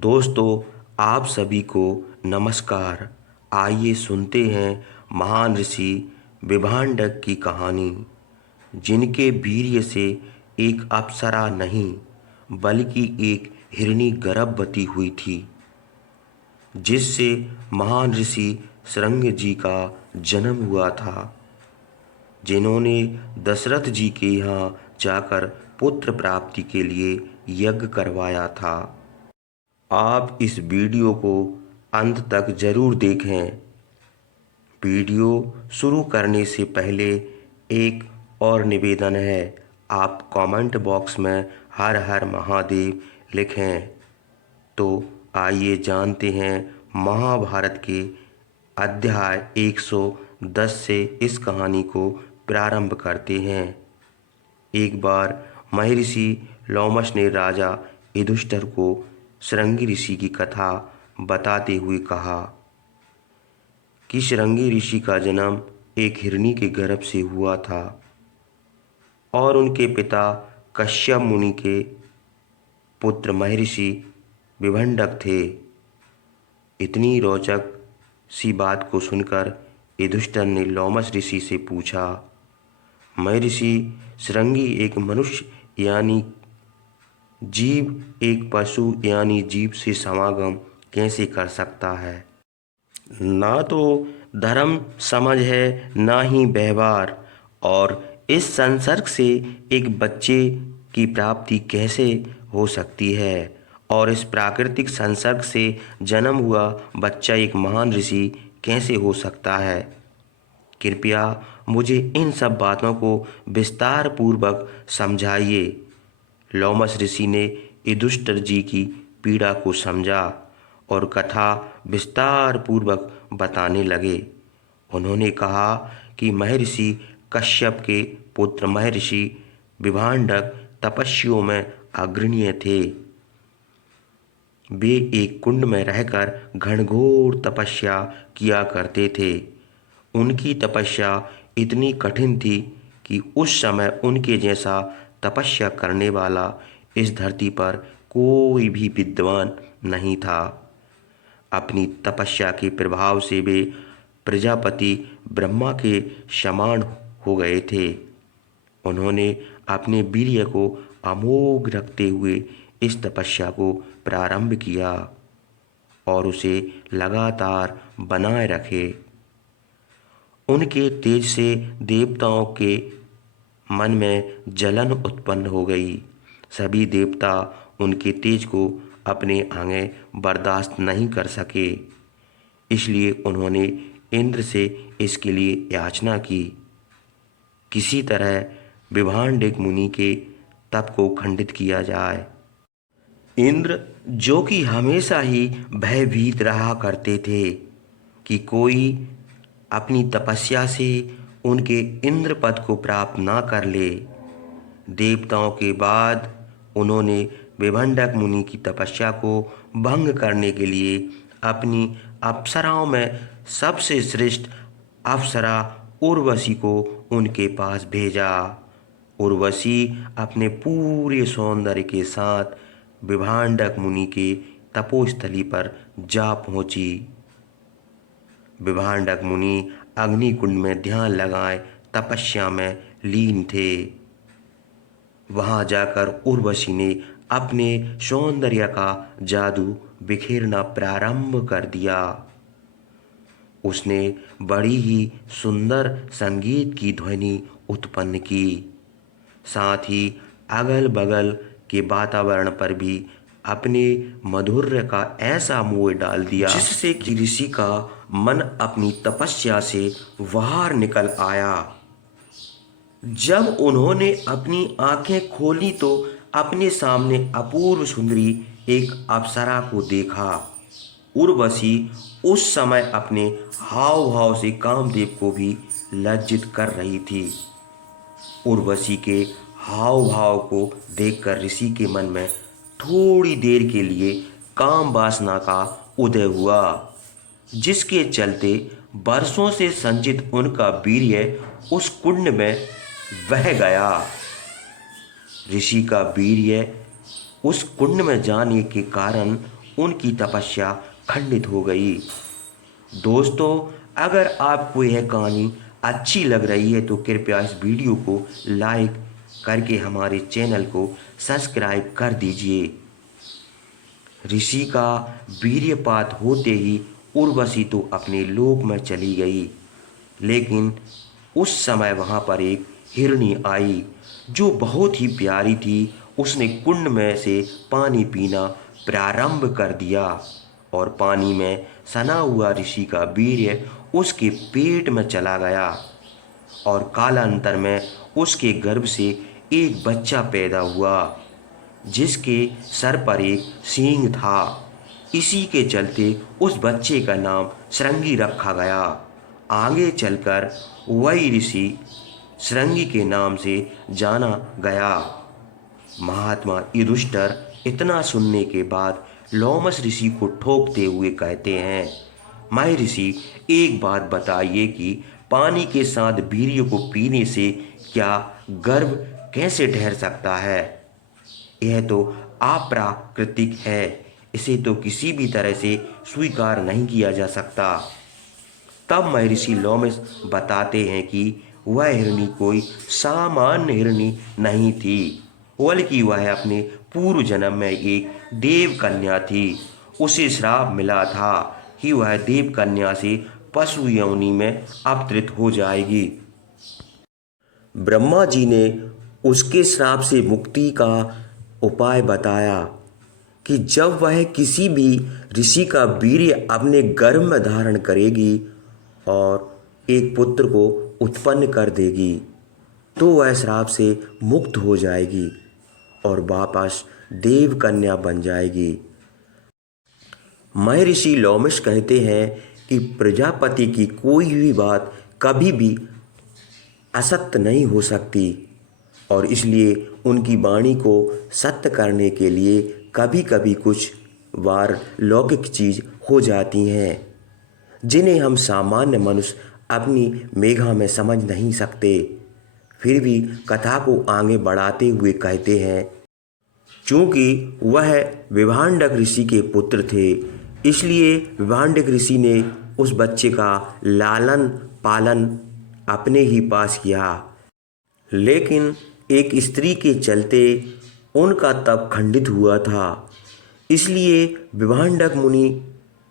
दोस्तों, आप सभी को नमस्कार। आइए सुनते हैं महान ऋषि विभांडक की कहानी, जिनके वीर्य से एक अप्सरा नहीं बल्कि एक हिरणी गर्भवती हुई थी, जिससे महान ऋषि शृंग जी का जन्म हुआ था, जिन्होंने दशरथ जी के यहाँ जाकर पुत्र प्राप्ति के लिए यज्ञ करवाया था। आप इस वीडियो को अंत तक जरूर देखें। वीडियो शुरू करने से पहले एक और निवेदन है, आप कमेंट बॉक्स में हर हर महादेव लिखें। तो आइए जानते हैं महाभारत के अध्याय 110 से इस कहानी को प्रारंभ करते हैं। एक बार महर्षि लोमश ने राजा युधिष्ठिर को शृंगी ऋषि की कथा बताते हुए कहा कि शृंगी ऋषि का जन्म एक हिरणी के गर्भ से हुआ था और उनके पिता कश्यप मुनि के पुत्र महर्षि विभंडक थे। इतनी रोचक सी बात को सुनकर युधिष्ठिर ने लोमश ऋषि से पूछा, महर्षि, शृंगी एक मनुष्य यानी जीव एक पशु यानी जीव से समागम कैसे कर सकता है? ना तो धर्म समझ है ना ही व्यवहार, और इस संसर्ग से एक बच्चे की प्राप्ति कैसे हो सकती है? और इस प्राकृतिक संसर्ग से जन्म हुआ बच्चा एक महान ऋषि कैसे हो सकता है? कृपया मुझे इन सब बातों को विस्तार पूर्वक समझाइए। लोमश ऋषि ने युधिष्ठिर जी की पीड़ा को समझा और कथा विस्तार पूर्वक बताने लगे। उन्होंने कहा कि महर्षि कश्यप के पुत्र महर्षि विभांडक तपस्वियों में अग्रणीय थे। वे एक कुंड में रहकर घनघोर तपस्या किया करते थे। उनकी तपस्या इतनी कठिन थी कि उस समय उनके जैसा तपस्या करने वाला इस धरती पर कोई भी विद्वान नहीं था। अपनी तपस्या के प्रभाव से वे प्रजापति ब्रह्मा के समान हो गए थे। उन्होंने अपने वीर्य को अमोघ रखते हुए इस तपस्या को प्रारंभ किया और उसे लगातार बनाए रखे। उनके तेज से देवताओं के मन में जलन उत्पन्न हो गई। सभी देवता उनके तेज को अपने आगे बर्दाश्त नहीं कर सके, इसलिए उन्होंने इंद्र से इसके लिए याचना की। किसी तरह विभांडिक मुनि के तप को खंडित किया जाए। इंद्र, जो कि हमेशा ही भयभीत रहा करते थे कि कोई अपनी तपस्या से उनके इंद्र पद को प्राप्त ना कर ले, देवताओं के बाद उन्होंने विभंडक मुनि की तपस्या को भंग करने के लिए अपनी अप्सराओं में सबसे श्रेष्ठ अप्सरा उर्वशी को उनके पास भेजा। उर्वशी अपने पूरे सौंदर्य के साथ विभांडक मुनि के तपोस्थली पर जा पहुंची। विभांडक मुनि अग्निकुंड में ध्यान लगाए तपस्या में लीन थे। वहां जाकर उर्वशी ने अपने सौंदर्य का जादू बिखेरना प्रारंभ कर दिया। उसने बड़ी ही सुंदर संगीत की ध्वनि उत्पन्न की, साथ ही अगल बगल के वातावरण पर भी अपने माधुर्य का ऐसा मोह डाल दिया जिससे कि ऋषि का मन अपनी तपस्या से बाहर निकल आया। जब उन्होंने अपनी आंखें खोली तो अपने सामने अपूर्व सुंदरी एक अप्सरा को देखा। उर्वशी उस समय अपने हाव भाव से कामदेव को भी लज्जित कर रही थी। उर्वशी के हाव भाव को देखकर ऋषि के मन में थोड़ी देर के लिए काम वासना का उदय हुआ, जिसके चलते वर्षों से संचित उनका वीर्य उस कुंड में बह गया। ऋषि का वीर्य उस कुंड में जाने के कारण उनकी तपस्या खंडित हो गई। दोस्तों, अगर आपको यह कहानी अच्छी लग रही है तो कृपया इस वीडियो को लाइक करके हमारे चैनल को सब्सक्राइब कर दीजिए। ऋषि का वीर्यपात होते ही उर्वशी तो अपने लोक में चली गई, लेकिन उस समय वहाँ पर एक हिरनी आई जो बहुत ही प्यारी थी। उसने कुंड में से पानी पीना प्रारंभ कर दिया और पानी में सना हुआ ऋषि का वीर्य उसके पेट में चला गया और कालांतर में उसके गर्भ से एक बच्चा पैदा हुआ जिसके सर पर एक सींग था। इसी के चलते उस बच्चे का नाम श्रृंगी रखा गया। आगे चलकर वही ऋषि श्रृंगी के नाम से जाना गया। महात्मा युधिष्ठिर इतना सुनने के बाद लोमश ऋषि को ठोकते हुए कहते हैं, महर्षि, एक बात बताइए कि पानी के साथ वीर्य को पीने से क्या गर्भ कैसे ठहर सकता है? यह तो अप्राकृतिक है, इसे तो किसी भी तरह से स्वीकार नहीं किया जा सकता। तब महर्षि लोमश बताते हैं कि वह हिरनी कोई सामान्य हिरनी नहीं थी, बल्कि वह अपने पूर्व जन्म में एक देव कन्या थी। उसे श्राप मिला था कि वह देव कन्या से पशु योनि में अवतरित हो जाएगी। ब्रह्मा जी ने उसके श्राप से मुक्ति का उपाय बताया कि जब वह किसी भी ऋषि का वीर्य अपने गर्भ में धारण करेगी और एक पुत्र को उत्पन्न कर देगी तो वह श्राप से मुक्त हो जाएगी और वापस देव कन्या बन जाएगी। महर्षि लोमश कहते हैं कि प्रजापति की कोई भी बात कभी भी असत्य नहीं हो सकती और इसलिए उनकी वाणी को सत्य करने के लिए कभी कभी कुछ बार लौकिक चीज़ हो जाती हैं जिन्हें हम सामान्य मनुष्य अपनी मेघा में समझ नहीं सकते। फिर भी कथा को आगे बढ़ाते हुए कहते हैं, चूँकि वह विभांडक ऋषि के पुत्र थे, इसलिए विभांडक ऋषि ने उस बच्चे का लालन पालन अपने ही पास किया। लेकिन एक स्त्री के चलते उनका तप खंडित हुआ था, इसलिए विभांडक मुनि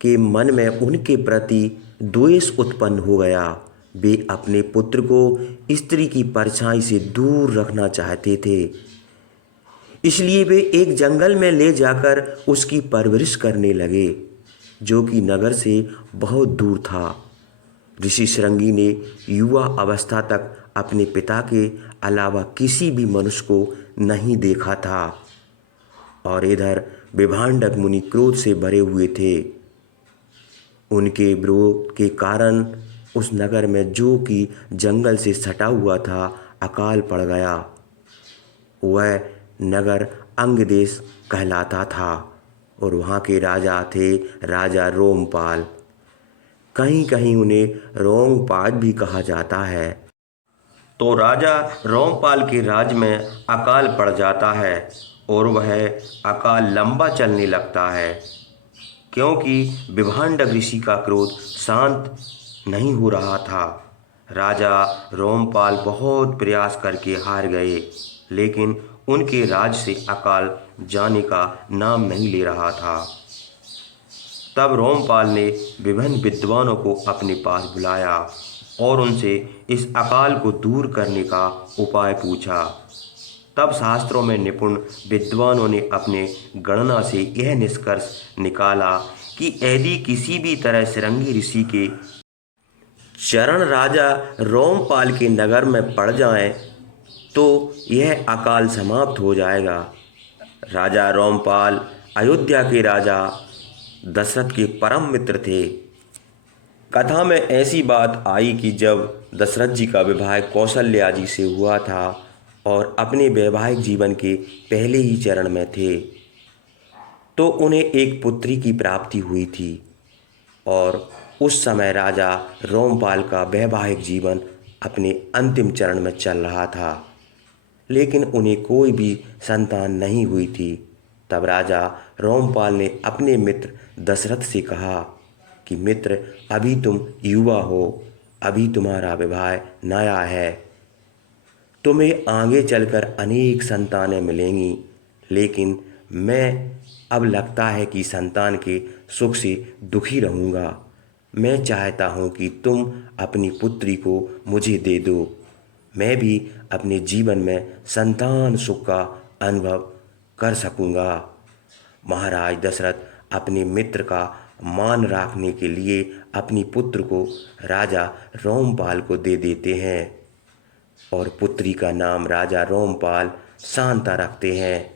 के मन में उनके प्रति द्वेष उत्पन्न हो गया। वे अपने पुत्र को स्त्री की परछाई से दूर रखना चाहते थे, इसलिए वे एक जंगल में ले जाकर उसकी परवरिश करने लगे जो कि नगर से बहुत दूर था। ऋषि श्रृंगी ने युवा अवस्था तक अपने पिता के अलावा किसी भी मनुष्य को नहीं देखा था और इधर विभांडक मुनि क्रोध से भरे हुए थे। उनके विरोध के कारण उस नगर में जो कि जंगल से सटा हुआ था अकाल पड़ गया। वह नगर अंग देश कहलाता था और वहाँ के राजा थे राजा रोमपाल। कहीं कहीं उन्हें रोंगपाल भी कहा जाता है। तो राजा रोमपाल के राज में अकाल पड़ जाता है और वह अकाल लंबा चलने लगता है क्योंकि विभांडक ऋषि का क्रोध शांत नहीं हो रहा था। राजा रोमपाल बहुत प्रयास करके हार गए, लेकिन उनके राज से अकाल जाने का नाम नहीं ले रहा था। तब रोमपाल ने विभिन्न विद्वानों को अपने पास बुलाया और उनसे इस अकाल को दूर करने का उपाय पूछा। तब शास्त्रों में निपुण विद्वानों ने अपने गणना से यह निष्कर्ष निकाला कि यदि किसी भी तरह श्रृंगी ऋषि के चरण राजा रोमपाल के नगर में पड़ जाएं तो यह अकाल समाप्त हो जाएगा। राजा रोमपाल अयोध्या के राजा दशरथ के परम मित्र थे। कथा में ऐसी बात आई कि जब दशरथ जी का विवाह कौशल्या जी से हुआ था और अपने वैवाहिक जीवन के पहले ही चरण में थे तो उन्हें एक पुत्री की प्राप्ति हुई थी और उस समय राजा रोमपाल का वैवाहिक जीवन अपने अंतिम चरण में चल रहा था, लेकिन उन्हें कोई भी संतान नहीं हुई थी। तब राजा रोमपाल ने अपने मित्र दशरथ से कहा कि मित्र, अभी तुम युवा हो, अभी तुम्हारा विवाह नया है, तुम्हें आगे चलकर अनेक संतानें मिलेंगी, लेकिन मैं अब लगता है कि संतान के सुख से दुखी रहूँगा। मैं चाहता हूँ कि तुम अपनी पुत्री को मुझे दे दो, मैं भी अपने जीवन में संतान सुख का अनुभव कर सकूँगा। महाराज दशरथ अपने मित्र का मान रखने के लिए अपनी पुत्र को राजा रोमपाल को दे देते हैं और पुत्री का नाम राजा रोमपाल शांता रखते हैं।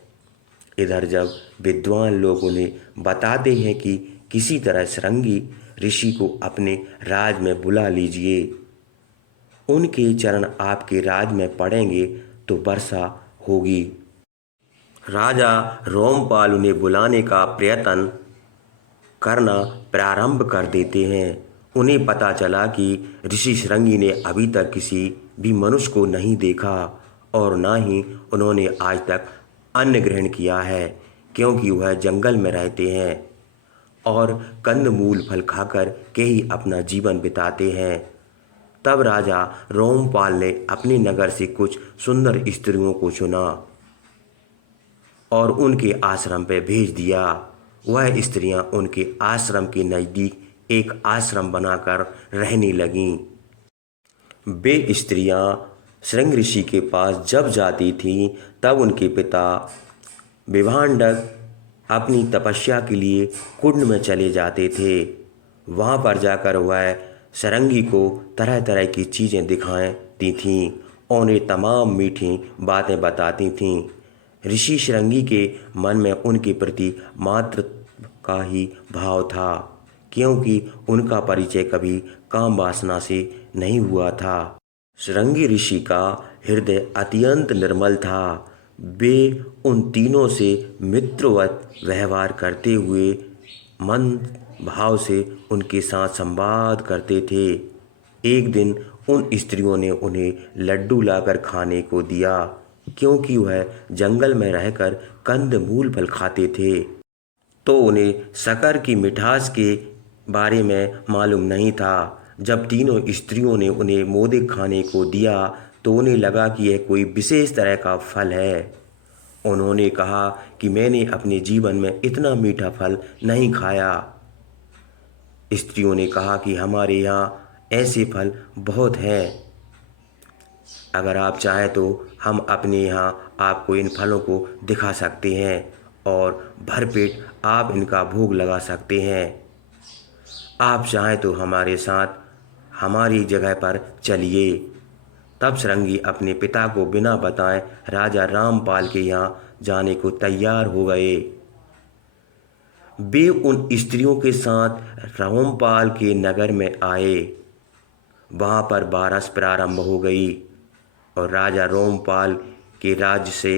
इधर जब विद्वान लोग उन्हें बताते हैं कि किसी तरह शृंगी ऋषि को अपने राज में बुला लीजिए, उनके चरण आपके राज में पड़ेंगे तो वर्षा होगी। राजा रोमपाल उन्हें बुलाने का प्रयत्न करना प्रारंभ कर देते हैं। उन्हें पता चला कि ऋषि शृंगी ने अभी तक किसी भी मनुष्य को नहीं देखा और ना ही उन्होंने आज तक अन्न ग्रहण किया है, क्योंकि वह जंगल में रहते हैं और कंदमूल फल खाकर के ही अपना जीवन बिताते हैं। तब राजा रोमपाल ने अपने नगर से कुछ सुंदर स्त्रियों को चुना और उनके आश्रम पे भेज दिया। वह स्त्रियां उनके आश्रम के नज़दीक एक आश्रम बनाकर रहने लगीं। वे स्त्रियां शृंग ऋषि के पास जब जाती थीं, तब उनके पिता विभांडक अपनी तपस्या के लिए कुंड में चले जाते थे। वहाँ पर जाकर वह शृंगी को तरह तरह की चीज़ें दिखाती थीं और उन्हें तमाम मीठी बातें बताती थीं। ऋषि शृंगी के मन में उनके प्रति मात्र का ही भाव था, क्योंकि उनका परिचय कभी काम वासना से नहीं हुआ था। शृंगी ऋषि का हृदय अत्यंत निर्मल था। वे उन तीनों से मित्रवत व्यवहार करते हुए मन भाव से उनके साथ संवाद करते थे। एक दिन उन स्त्रियों ने उन्हें लड्डू लाकर खाने को दिया, क्योंकि वह जंगल में रहकर कंदमूल फल खाते थे, तो उन्हें शक्कर की मिठास के बारे में मालूम नहीं था। जब तीनों स्त्रियों ने उन्हें मोदक खाने को दिया तो उन्हें लगा कि यह कोई विशेष तरह का फल है। उन्होंने कहा कि मैंने अपने जीवन में इतना मीठा फल नहीं खाया। स्त्रियों ने कहा कि हमारे यहाँ ऐसे फल बहुत हैं, अगर आप चाहें तो हम अपने यहाँ आपको इन फलों को दिखा सकते हैं और भरपेट आप इनका भोग लगा सकते हैं। आप चाहें तो हमारे साथ हमारी जगह पर चलिए। तब शृंगी अपने पिता को बिना बताए राजा रामपाल के यहाँ जाने को तैयार हो गए। वे उन स्त्रियों के साथ रामपाल के नगर में आए। वहाँ पर बारिश प्रारंभ हो गई और राजा रोमपाल के राज्य से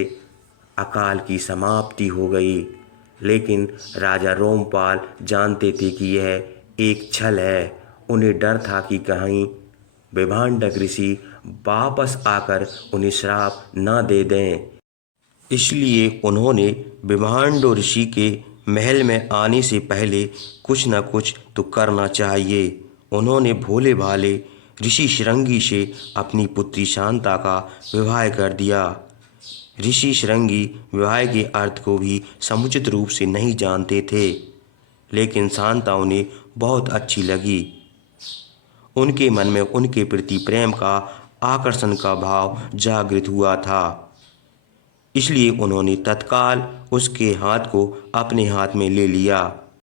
अकाल की समाप्ति हो गई। लेकिन राजा रोमपाल जानते थे कि यह एक छल है। उन्हें डर था कि कहीं विभांडक ऋषि वापस आकर उन्हें श्राप न दे दें। इसलिए उन्होंने विभांडो ऋषि के महल में आने से पहले कुछ न कुछ तो करना चाहिए। उन्होंने भोले भाले ऋषि शृंगी से अपनी पुत्री शांता का विवाह कर दिया। ऋषि शृंगी विवाह के अर्थ को भी समुचित रूप से नहीं जानते थे, लेकिन शांता उन्हें बहुत अच्छी लगी। उनके मन में उनके प्रति प्रेम का आकर्षण का भाव जागृत हुआ था। इसलिए उन्होंने तत्काल उसके हाथ को अपने हाथ में ले लिया